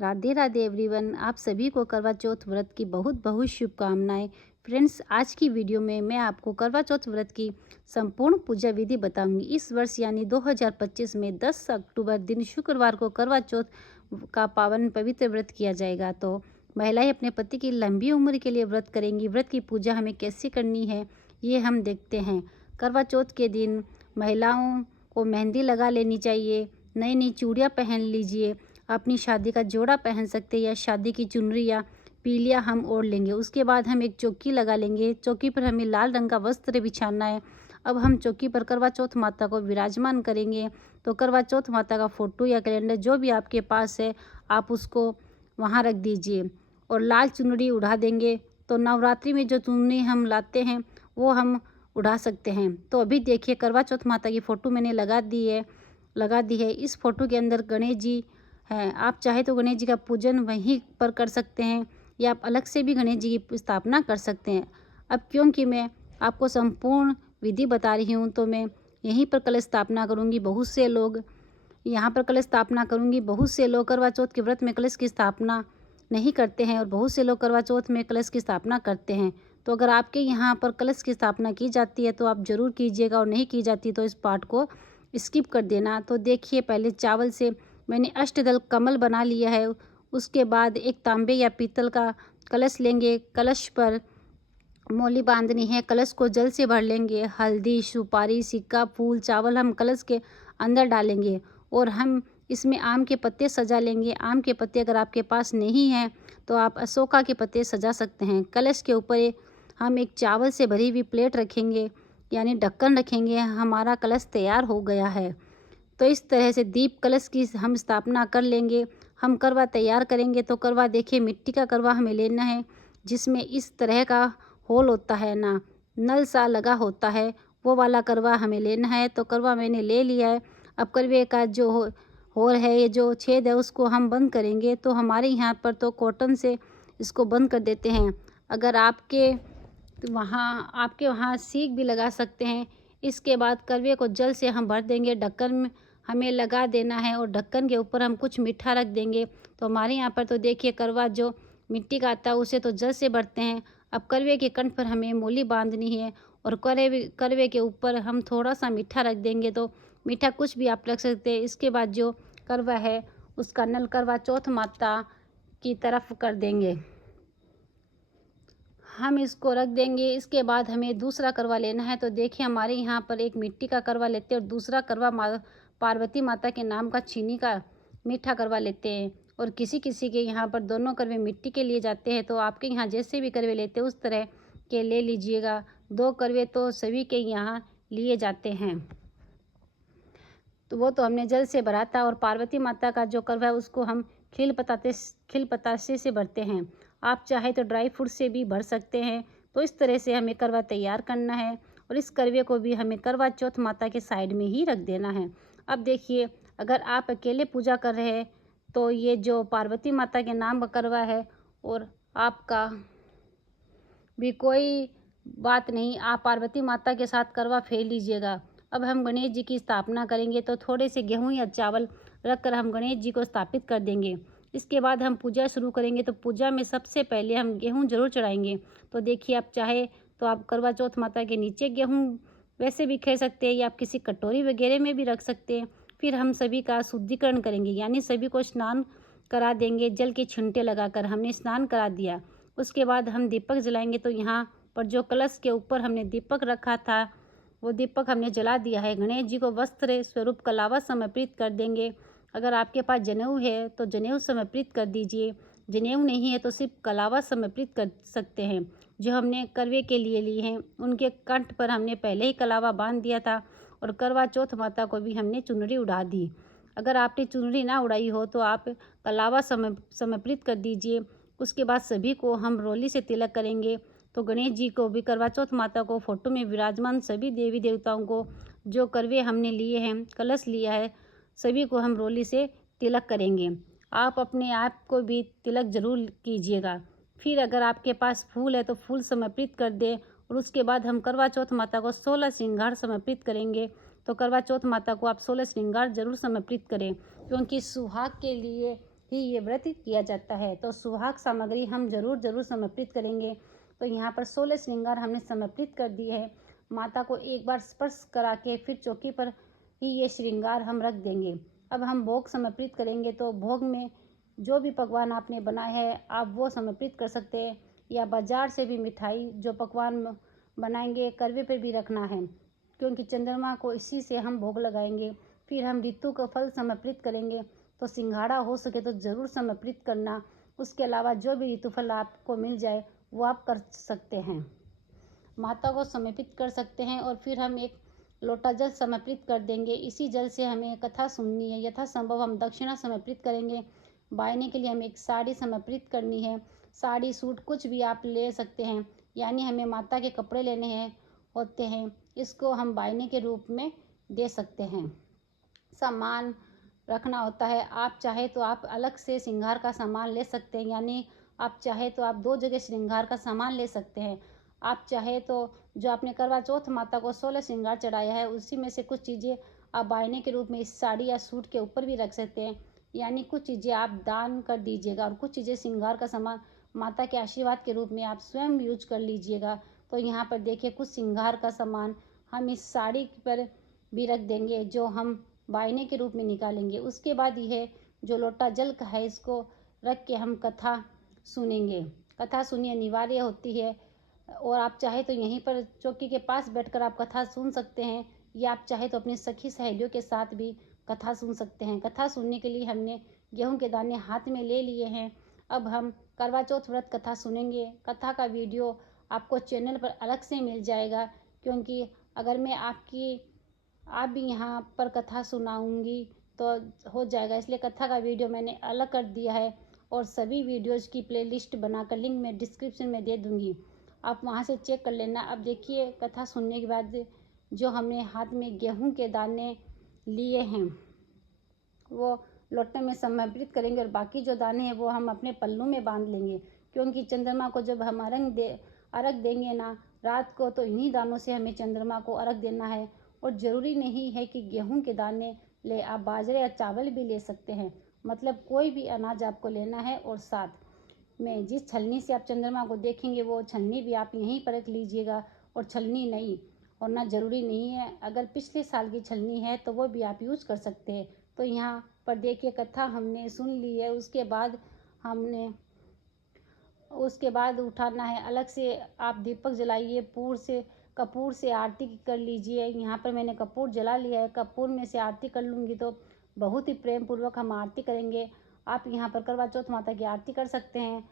Radhe Radhe everyone. आप सभी को करवा चौथ व्रत की बहुत बहुत शुभकामनाएं। फ्रेंड्स, आज की वीडियो में मैं आपको करवा चौथ व्रत की संपूर्ण पूजा विधि बताऊंगी। इस वर्ष यानी 2025 में 10 अक्टूबर दिन शुक्रवार को करवा चौथ का पावन पवित्र व्रत किया जाएगा। तो महिलाएं अपने पति की लंबी उम्र के लिए व्रत करेंगी। व्रत की पूजा हमें कैसे करनी है ये हम देखते हैं। करवा चौथ के दिन महिलाओं को मेहंदी लगा लेनी चाहिए, नई नई चूड़ियाँ पहन लीजिए, अपनी शादी का जोड़ा पहन सकते हैं या शादी की चुनरी या पीलिया हम ओढ़ लेंगे। उसके बाद हम एक चौकी लगा लेंगे। चौकी पर हमें लाल रंग का वस्त्र बिछाना है। अब हम चौकी पर करवा चौथ माता को विराजमान करेंगे। तो करवा चौथ माता का फोटो या कैलेंडर जो भी आपके पास है आप उसको वहाँ रख दीजिए और लाल चुनरी उड़ा देंगे। तो नवरात्रि में जो चुनरी हम लाते हैं वो हम उड़ा सकते हैं। तो अभी देखिए करवा चौथ माता की फ़ोटो मैंने लगा दी है। इस फोटो के अंदर गणेश जी हैं। आप चाहे तो गणेश जी का पूजन वहीं पर कर सकते हैं या आप अलग से भी गणेश जी की स्थापना कर सकते हैं। अब क्योंकि मैं आपको संपूर्ण विधि बता रही हूँ तो मैं यहीं पर कलश स्थापना करूँगी। बहुत से लोग यहाँ पर कलश स्थापना करूँगी। बहुत से लोग करवा चौथ के व्रत में कलश की स्थापना नहीं करते हैं और बहुत से लोग करवा चौथ में कलश की स्थापना करते हैं। तो अगर आपके यहाँ पर कलश की स्थापना की जाती है तो आप ज़रूर कीजिएगा, और नहीं की जाती तो इस पार्ट को स्किप कर देना। तो देखिए, पहले चावल से मैंने अष्टदल कमल बना लिया है। उसके बाद एक तांबे या पीतल का कलश लेंगे। कलश पर मौली बांधनी है। कलश को जल से भर लेंगे। हल्दी, सुपारी, सिक्का, फूल, चावल हम कलश के अंदर डालेंगे और हम इसमें आम के पत्ते सजा लेंगे। आम के पत्ते अगर आपके पास नहीं हैं तो आप अशोका के पत्ते सजा सकते हैं। कलश के ऊपर हम एक चावल से भरी हुई प्लेट रखेंगे, यानी ढक्कन रखेंगे। हमारा कलश तैयार हो गया है। तो इस तरह से दीप कलश की हम स्थापना कर लेंगे। हम करवा तैयार करेंगे। तो करवा देखिए, मिट्टी का करवा हमें लेना है जिसमें इस तरह का होल होता है ना, नल सा लगा होता है, वो वाला करवा हमें लेना है। तो करवा मैंने ले लिया है। अब करवे का जो होल है, ये जो छेद है उसको हम बंद करेंगे। तो हमारे यहाँ पर तो कॉटन से इसको बंद कर देते हैं। अगर आपके वहाँ सीख भी लगा सकते हैं। इसके बाद करवे को जल से हम भर देंगे। ढक्कन में हमें लगा देना है और ढक्कन के ऊपर हम कुछ मीठा रख देंगे। तो हमारे यहाँ पर तो देखिए करवा जो मिट्टी का आता है उसे तो जल से भरते हैं। अब करवे के कंठ पर हमें मूली बांधनी है और करवे के ऊपर हम थोड़ा सा मीठा रख देंगे। तो मीठा कुछ भी आप रख सकते हैं। इसके बाद जो करवा है उसका नल करवा चौथ माता की तरफ कर देंगे। हम इसको रख देंगे। इसके बाद हमें दूसरा करवा लेना है। तो देखिए, हमारे यहाँ पर एक मिट्टी का करवा लेते हैं और दूसरा करवा पार्वती माता के नाम का चीनी का मीठा करवा लेते हैं। और किसी किसी के यहाँ पर दोनों करवे मिट्टी के लिए जाते हैं। तो आपके यहाँ जैसे भी करवे लेते हैं उस तरह के ले लीजिएगा। 2 करवे तो सभी के यहाँ लिए जाते हैं। तो वो तो हमने जल से भरा था। और पार्वती माता का जो करवा है उसको हम खिल पतासे से भरते हैं। आप चाहे तो ड्राई फ्रूट से भी भर सकते हैं। तो इस तरह से हमें करवा तैयार करना है और इस करवे को भी हमें करवा चौथ माता के साइड में ही रख देना है। अब देखिए, अगर आप अकेले पूजा कर रहे हैं तो ये जो पार्वती माता के नाम का करवा है और आपका भी कोई बात नहीं, आप पार्वती माता के साथ करवा फेर लीजिएगा। अब हम गणेश जी की स्थापना करेंगे। तो थोड़े से गेहूं या चावल रखकर हम गणेश जी को स्थापित कर देंगे। इसके बाद हम पूजा शुरू करेंगे। तो पूजा में सबसे पहले हम गेहूं जरूर चढ़ाएंगे। तो देखिए, आप चाहे तो आप करवा चौथ माता के नीचे गेहूं वैसे भी खेल सकते हैं या आप किसी कटोरी वगैरह में भी रख सकते हैं। फिर हम सभी का शुद्धिकरण करेंगे, यानी सभी को स्नान करा देंगे। जल के छुंटे लगाकर हमने स्नान करा दिया। उसके बाद हम दीपक जलाएंगे। तो यहाँ पर जो कलश के ऊपर हमने दीपक रखा था वो दीपक हमने जला दिया है। गणेश जी को वस्त्र स्वरूप कलावा समर्पित कर देंगे। अगर आपके पास जनेऊ है तो जनेऊ समर्पित कर दीजिए। जनेऊ नहीं है तो सिर्फ कलावा समर्पित कर सकते हैं। जो हमने करवे के लिए लिए हैं उनके कंठ पर हमने पहले ही कलावा बांध दिया था और करवा चौथ माता को भी हमने चुनरी उड़ा दी। अगर आपने चुनरी ना उड़ाई हो तो आप कलावा समर्पित कर दीजिए। उसके बाद सभी को हम रोली से तिलक करेंगे। तो गणेश जी को भी, करवा चौथ माता को, फोटो में विराजमान सभी देवी देवताओं को, जो करवे हमने लिए हैं, कलश लिया है, सभी को हम रोली से तिलक करेंगे। आप अपने आप को भी तिलक जरूर कीजिएगा। फिर अगर आपके पास फूल है तो फूल समर्पित कर दें। और उसके बाद हम करवा चौथ माता को 16 श्रृंगार समर्पित करेंगे। तो करवा चौथ माता को आप 16 श्रृंगार जरूर समर्पित करें, क्योंकि सुहाग के लिए ही ये व्रत किया जाता है। तो सुहाग सामग्री हम जरूर समर्पित करेंगे। तो यहाँ पर 16 श्रृंगार हमने समर्पित कर दिए है। माता को एक बार स्पर्श करा के फिर चौकी पर ही ये श्रृंगार हम रख देंगे। अब हम भोग समर्पित करेंगे। तो भोग में जो भी पकवान आपने बनाए हैं आप वो समर्पित कर सकते हैं, या बाजार से भी मिठाई जो पकवान बनाएंगे करवे पे भी रखना है, क्योंकि चंद्रमा को इसी से हम भोग लगाएंगे। फिर हम ऋतु का फल समर्पित करेंगे। तो सिंघाड़ा हो सके तो ज़रूर समर्पित करना। उसके अलावा जो भी ऋतु फल आपको मिल जाए वो आप कर सकते हैं, माता को समर्पित कर सकते हैं। और फिर हम एक लोटा जल समर्पित कर देंगे। इसी जल से हमें कथा सुननी है। यथासंभव हम दक्षिणा समर्पित करेंगे। बायने के लिए हमें एक साड़ी समर्पित करनी है। साड़ी सूट कुछ भी आप ले सकते हैं, यानी हमें माता के कपड़े लेने हैं होते हैं, इसको हम बायने के रूप में दे सकते हैं। सामान रखना होता है। आप चाहे तो आप अलग से श्रृंगार का सामान ले सकते हैं, यानी आप चाहे तो आप 2 जगह श्रृंगार का सामान ले सकते हैं। आप चाहे तो जो आपने करवा चौथ माता को 16 श्रृंगार चढ़ाया है उसी में से कुछ चीज़ें आप बायने के रूप में इस साड़ी या सूट के ऊपर भी रख सकते हैं, यानी कुछ चीज़ें आप दान कर दीजिएगा और कुछ चीज़ें श्रृंगार का सामान माता के आशीर्वाद के रूप में आप स्वयं यूज कर लीजिएगा। तो यहाँ पर देखिए कुछ श्रृंगार का सामान हम इस साड़ी पर भी रख देंगे जो हम बायने के रूप में निकालेंगे। उसके बाद यह जो लोटा जल का है इसको रख के हम कथा सुनेंगे। कथा सुनिए अनिवार्य होती है, और आप चाहे तो यहीं पर चौकी के पास बैठकर आप कथा सुन सकते हैं, या आप चाहे तो अपनी सखी सहेलियों के साथ भी कथा सुन सकते हैं। कथा सुनने के लिए हमने गेहूं के दाने हाथ में ले लिए हैं। अब हम करवा चौथ व्रत कथा सुनेंगे। कथा का वीडियो आपको चैनल पर अलग से मिल जाएगा, क्योंकि अगर मैं आप भी यहाँ पर कथा सुनाऊंगी तो हो जाएगा, इसलिए कथा का वीडियो मैंने अलग कर दिया है। और सभी वीडियोज़ की प्लेलिस्ट बनाकर लिंक मैं डिस्क्रिप्शन में दे दूँगी, आप वहाँ से चेक कर लेना। अब देखिए कथा सुनने के बाद जो हमने हाथ में गेहूं के दाने लिए हैं वो लोटे में समर्पित करेंगे, और बाकी जो दाने हैं वो हम अपने पल्लू में बांध लेंगे, क्योंकि चंद्रमा को जब हम अर्घ देंगे ना रात को, तो इन्हीं दानों से हमें चंद्रमा को अर्घ देना है। और ज़रूरी नहीं है कि गेहूं के दाने ले, आप बाजरे या चावल भी ले सकते हैं, मतलब कोई भी अनाज आपको लेना है। और साथ में जिस छलनी से आप चंद्रमा को देखेंगे वो छलनी भी आप यहीं पर रख लीजिएगा, और छलनी नहीं होना ज़रूरी नहीं है, अगर पिछले साल की छलनी है तो वो भी आप यूज़ कर सकते हैं। तो यहाँ पर देखिए कथा हमने सुन ली है। उसके बाद उठाना है अलग से, आप दीपक जलाइए, कपूर से आरती कर लीजिए। यहाँ पर मैंने कपूर जला लिया है, कपूर में से आरती कर लूँगी तो बहुत ही प्रेम पूर्वक हम आरती करेंगे। आप यहाँ पर करवा चौथ माता की आरती कर सकते हैं,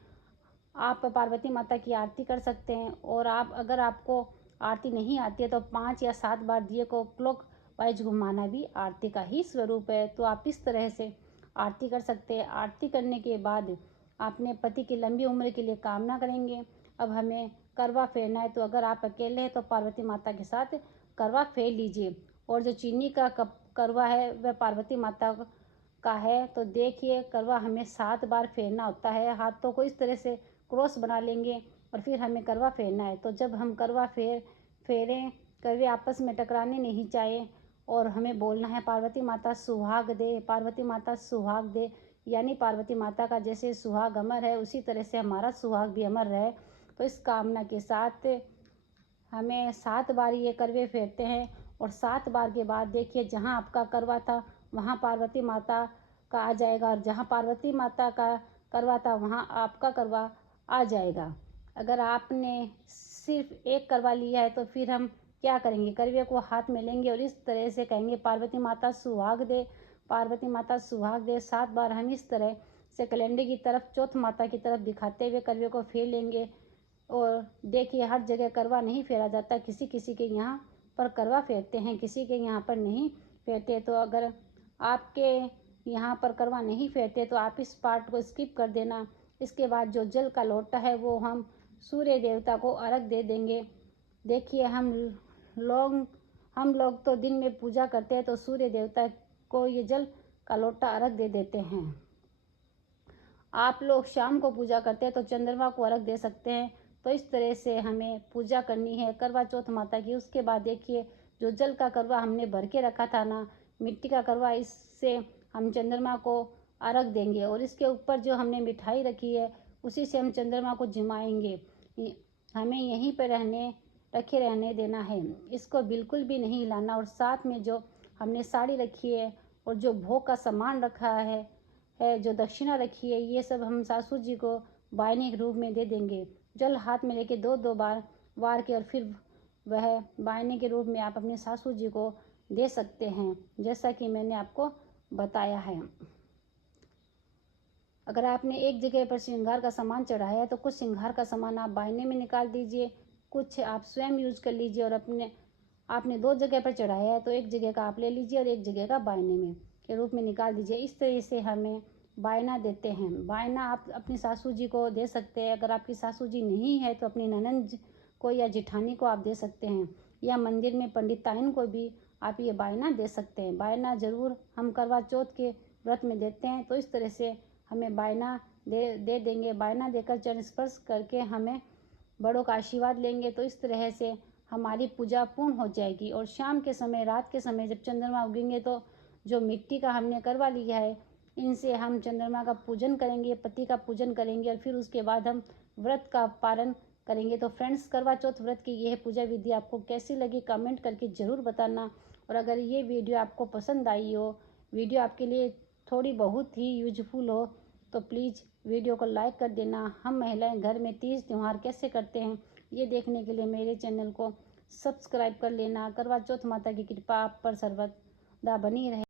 आप पार्वती माता की आरती कर सकते हैं। और अगर आपको आरती नहीं आती है तो 5 या 7 बार दिए को क्लॉक वाइज घुमाना भी आरती का ही स्वरूप है। तो आप इस तरह से आरती कर सकते हैं। आरती करने के बाद अपने पति की लंबी उम्र के लिए कामना करेंगे। अब हमें करवा फेरना है, तो अगर आप अकेले हैं तो पार्वती माता के साथ करवा फेर लीजिए। और जो चीनी का करवा है वह पार्वती माता का है। तो देखिए करवा हमें 7 बार फेरना होता है। हाथों को इस तरह से क्रॉस बना लेंगे और फिर हमें करवा फेरना है। तो जब हम करवा फेरें, करवे आपस में टकराने नहीं चाहिए, और हमें बोलना है पार्वती माता सुहाग दे, पार्वती माता सुहाग दे, यानी पार्वती माता का जैसे सुहाग अमर है उसी तरह से हमारा सुहाग भी अमर रहे। तो इस कामना के साथ हमें 7 बार ये करवे फेरते हैं। और 7 बार के बाद देखिए जहाँ आपका करवा था वहाँ पार्वती माता का आ जाएगा, और जहाँ पार्वती माता का करवा था वहाँ आपका करवा आ जाएगा। अगर आपने सिर्फ एक करवा लिया है तो फिर हम क्या करेंगे, करवे को हाथ में लेंगे और इस तरह से कहेंगे पार्वती माता सुहाग दे, पार्वती माता सुहाग दे। 7 बार हम इस तरह से कैलेंडर की तरफ चौथ माता की तरफ दिखाते हुए करवे को फेर लेंगे। और देखिए हर जगह करवा नहीं फेरा जाता, किसी किसी के यहाँ पर करवा फेरते हैं, किसी के यहाँ पर नहीं फेरते। तो अगर आपके यहाँ पर करवा नहीं फेरते तो आप इस पार्ट को स्किप कर देना। इसके बाद जो जल का लोटा है वो हम सूर्य देवता को अर्घ दे देंगे। देखिए हम लोग तो दिन में पूजा करते हैं, तो सूर्य देवता को ये जल का लोटा अर्घ दे देते हैं। आप लोग शाम को पूजा करते हैं तो चंद्रमा को अर्घ दे सकते हैं। तो इस तरह से हमें पूजा करनी है करवा चौथ माता की। उसके बाद देखिए जो जल का करवा हमने भर के रखा था ना, मिट्टी का करवा, इससे हम चंद्रमा को अर्घ देंगे और इसके ऊपर जो हमने मिठाई रखी है उसी से हम चंद्रमा को झुमाएंगे। हमें यहीं पर रखे रहने देना है, इसको बिल्कुल भी नहीं हिलाना। और साथ में जो हमने साड़ी रखी है और जो भोग का सामान रखा है जो दक्षिणा रखी है, ये सब हम सासू जी को बायने के रूप में दे देंगे। जल हाथ में लेके दो बार वार के और फिर वह बायने के रूप में आप अपने सासू जी को दे सकते हैं, जैसा कि मैंने आपको बताया है। अगर आपने एक जगह पर श्रृंगार का सामान चढ़ाया है तो कुछ श्रृंगार का सामान आप बायने में निकाल दीजिए, कुछ आप स्वयं यूज कर लीजिए। और आपने 2 जगह पर चढ़ाया है तो एक जगह का आप ले लीजिए और एक जगह का बायने में के रूप में निकाल दीजिए। इस तरह से हमें बायना देते हैं। बायना आप अपनी सासू जी को दे सकते हैं। अगर आपकी सासू जी नहीं है तो अपनी ननंद को या जिठानी को आप दे सकते हैं, या मंदिर में पंडिताइन को भी आप ये बायना दे सकते हैं। बायना ज़रूर हम करवा चौथ के व्रत में देते हैं। तो इस तरह से हमें बायना दे देंगे। बायना देकर चरण स्पर्श करके हमें बड़ों का आशीर्वाद लेंगे। तो इस तरह से हमारी पूजा पूर्ण हो जाएगी। और शाम के समय, रात के समय जब चंद्रमा उगेंगे तो जो मिट्टी का हमने करवा लिया है, इनसे हम चंद्रमा का पूजन करेंगे, पति का पूजन करेंगे और फिर उसके बाद हम व्रत का पालन करेंगे। तो फ्रेंड्स, करवा चौथ व्रत की यह पूजा विधि आपको कैसी लगी कमेंट करके ज़रूर बताना। और अगर ये वीडियो आपको पसंद आई हो, वीडियो आपके लिए थोड़ी बहुत ही यूजफुल हो, तो प्लीज़ वीडियो को लाइक कर देना। हम महिलाएं घर में तीज त्यौहार कैसे करते हैं ये देखने के लिए मेरे चैनल को सब्सक्राइब कर लेना। करवा चौथ माता की कृपा आप पर सर्वदा बनी रहे।